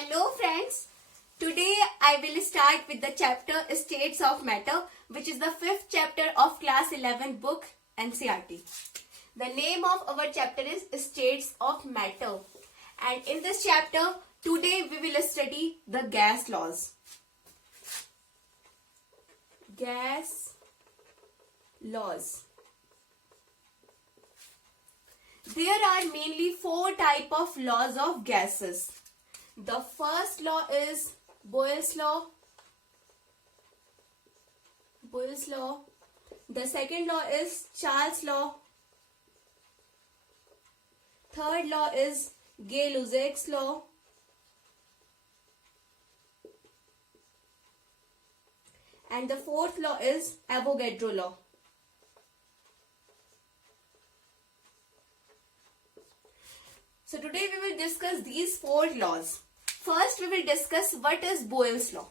Hello friends, today I will start with the chapter States of Matter, which is the 5th chapter of class 11 book NCERT. The name of our chapter is States of Matter, and in this chapter today we will study the gas laws. Gas laws. There are mainly 4 types of laws of gases. The first law is Boyle's law. The second law is Charles' law. Third law is Gay-Lussac's law. And the fourth law is Avogadro law. So today we will discuss these 4 laws. First we will discuss what is Boyle's law.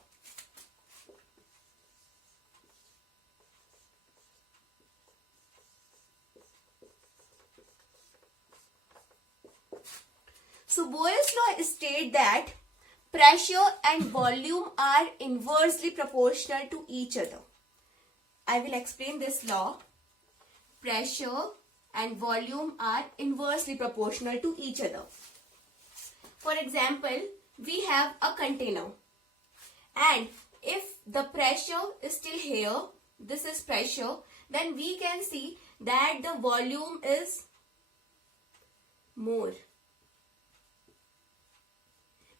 So Boyle's law states that pressure and volume are inversely proportional to each other. I will explain this law. Pressure and volume are inversely proportional to each other. For example, we have a container, and if the pressure is still here, this is pressure, then we can see that the volume is more.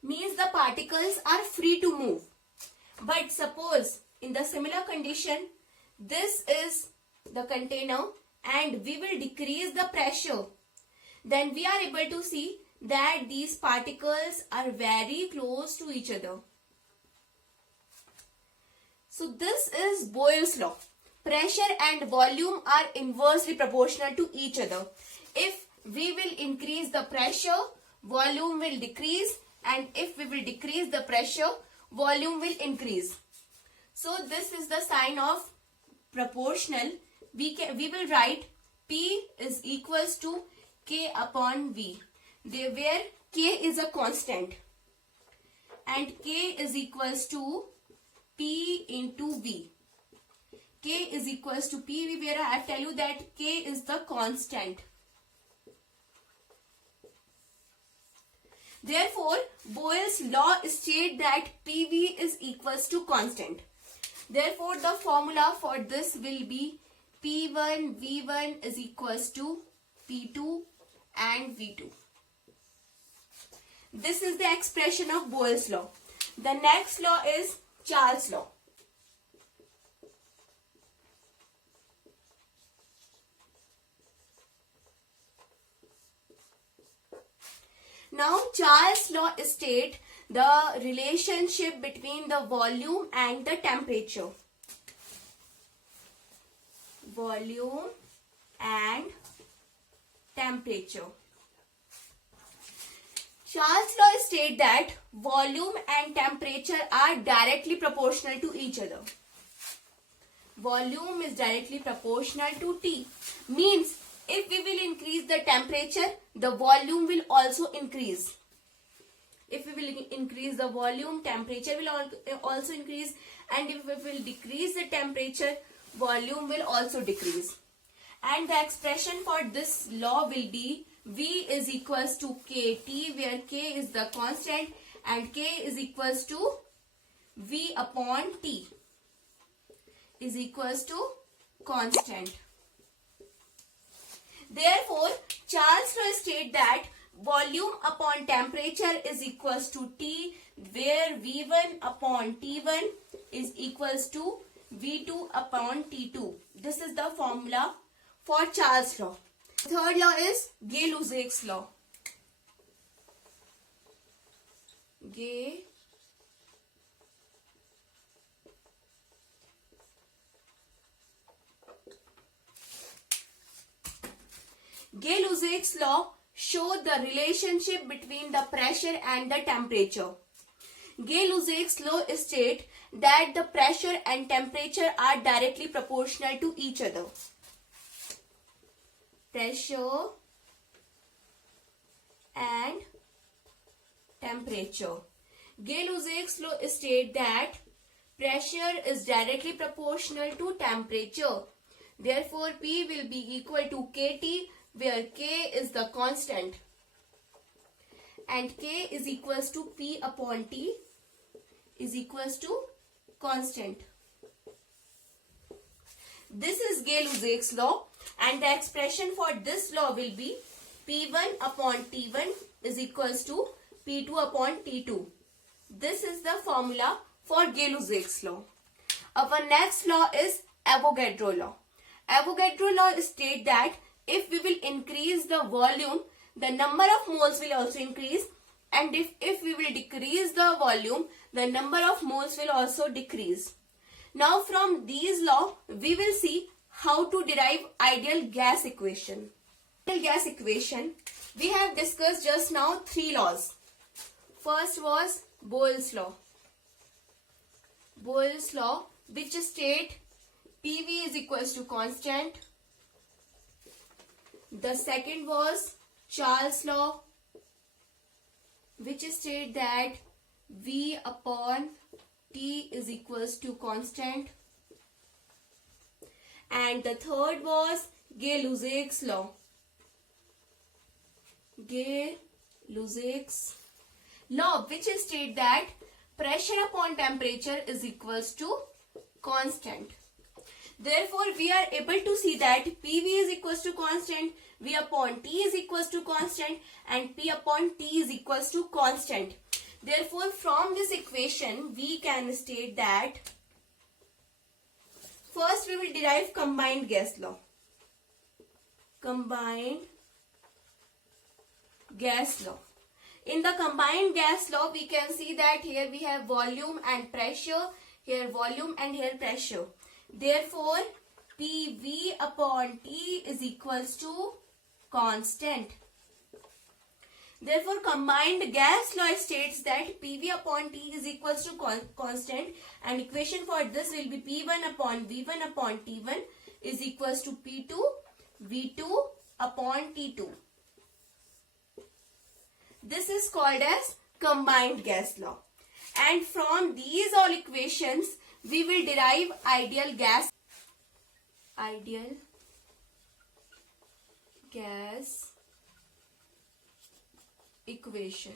Means the particles are free to move. But suppose in the similar condition, this is the container and we will decrease the pressure, then we are able to see that these particles are very close to each other. So this is Boyle's law. Pressure and volume are inversely proportional to each other. If we will increase the pressure, volume will decrease, and if we will decrease the pressure, volume will increase. So this is the sign of proportional. We will write P is equals to K upon V, where K is a constant and K is equals to P into V. K is equals to PV, where I have tell you that K is the constant. Therefore, Boyle's law states that PV is equals to constant. Therefore, the formula for this will be P1 V1 is equals to P2 and V2. This is the expression of Boyle's law. The next law is Charles' law. Now, Charles' law states the relationship between the volume and the temperature. Volume and temperature. Charles' law states that volume and temperature are directly proportional to each other. Volume is directly proportional to T. Means if we will increase the temperature, the volume will also increase. If we will increase the volume, temperature will also increase, and if we will decrease the temperature, volume will also decrease. And the expression for this law will be V is equals to KT, where K is the constant and K is equals to V upon T is equals to constant. Therefore, Charles' law states that volume upon temperature is equals to T, where V1 upon T1 is equals to V2 upon T2. This is the formula for Charles' law. Third law is Gay-Lussac's law. Gay-Lussac's law shows the relationship between the pressure and the temperature. Gay-Lussac's law states that the pressure and temperature are directly proportional to each other. Pressure and temperature. Gay-Lussac's law states that pressure is directly proportional to temperature. Therefore, P will be equal to kT, where K is the constant. And K is equals to P upon T is equals to constant. This is Gay-Lussac's law, and the expression for this law will be P1 upon T1 is equals to P2 upon T2. This is the formula for Gay-Lussac's law. Our next law is Avogadro law. Avogadro law states that if we will increase the volume, the number of moles will also increase, and if we will decrease the volume, the number of moles will also decrease. Now from these laws, we will see how to derive ideal gas equation. Ideal gas equation, we have discussed just now 3 laws. First was Boyle's law. Boyle's law, which state PV is equals to constant. The second was Charles' law, which state that V upon T is equals to constant. And the third was Gay-Lussac's law. Gay-Lussac's law, which states that pressure upon temperature is equals to constant. Therefore, we are able to see that PV is equals to constant, V upon T is equals to constant, and P upon T is equals to constant. Therefore, from this equation, we can state that first we will derive combined gas law. Combined gas law. In the combined gas law, we can see that here we have volume and pressure, here volume and here pressure. Therefore, PV upon T is equals to constant. Therefore, combined gas law states that PV upon T is equals to constant, and equation for this will be P1 upon V1 upon T1 is equals to P2 V2 upon T2. This is called as combined gas law. And from these all equations, we will derive ideal gas equation.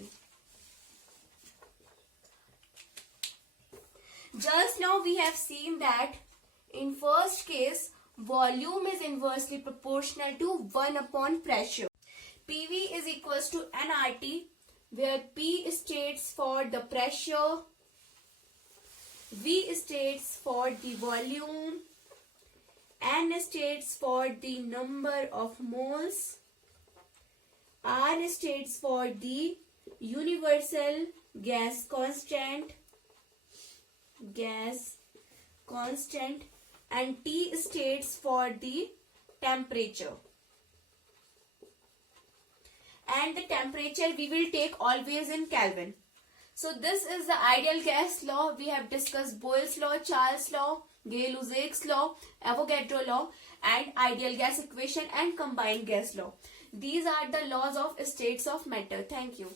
Just now we have seen that in first case, volume is inversely proportional to 1 upon pressure. PV is equals to nRT, where P states for the pressure, V states for the volume, N states for the number of moles, R states for the universal gas constant, and T states for the temperature. And the temperature we will take always in Kelvin. So this is the ideal gas law. We have discussed Boyle's law, Charles' law, Gay-Lussac's law, Avogadro law, and ideal gas equation and combined gas law. These are the laws of states of matter. Thank you.